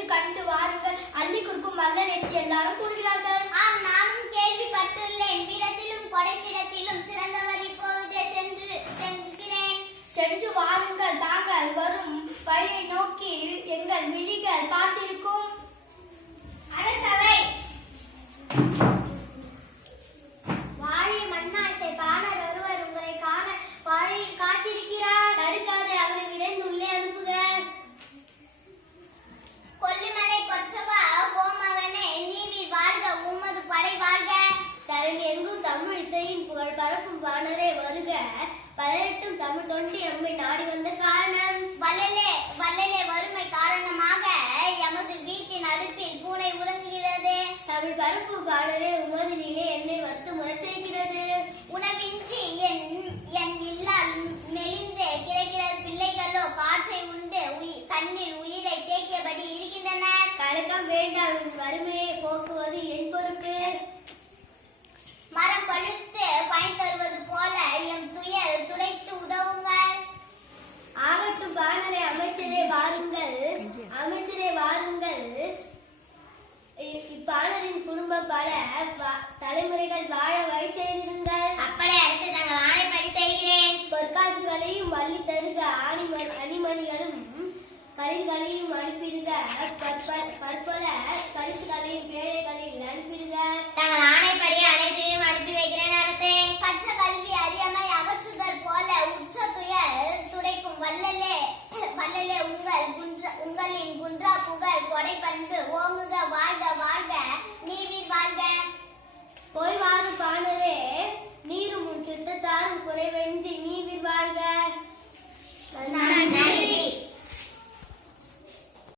நினைத்து கண்டு வாருங்கள். அள்ளி கொடுக்கும் வல்லன் என்று எல்லாரும் கூறுகிறார்கள். ஆம் நானும் கேள்விப்பட்டுள்ளேன். வீரத்திலும் கொடைத்திடத்திலும் சிறந்தவர் இப்போதே சென்று சென்றேன். சென்று வாருங்கள். தாங்கள் வரும் வழியை நோக்கி எங்கள் விழிகள் பார்த்திருக்கும். அரசவை. வாழ்க. தரணி எங்கும் தமிழ் இசையின் புகழ் பரப்பும் பாணரே வருக. பலரட்டும் தமிழ் தொண்டு எம்மை நாடி வந்த காரணம். வள்ளலே வள்ளலே வறுமை காரணமாக எமது வீட்டின் அடுப்பில் பூனை உறங்குகிறது. தமிழ் பரப்பும் பாணரே உமது நிலை என்னை வத்து முறச் செய்கிறது உணவின்றி என் என் இல்லால் மெலிந்து கிடைக்கிற பிள்ளைகளோ காற்றை உண்டு கண்ணில் உயிரை தேக்கியபடி இருக்கின்றன கலக்கம் வேண்டாம் வறுமையை அமைச்சரே வாருங்கள். இ- இப்பாணரின் குடும்பம் பல தலைமுறைகள் வாழ வழி செய்திருங்கள். அப்படி அரசு தங்கள் ஆணைப்படி செய்கிறேன். பொற்காசுகளையும் வள்ளி தருக ஆணிமணி அணிமணிகளும் கலிர்களையும் அனுப்பிடுக பற்ப- tal, puede.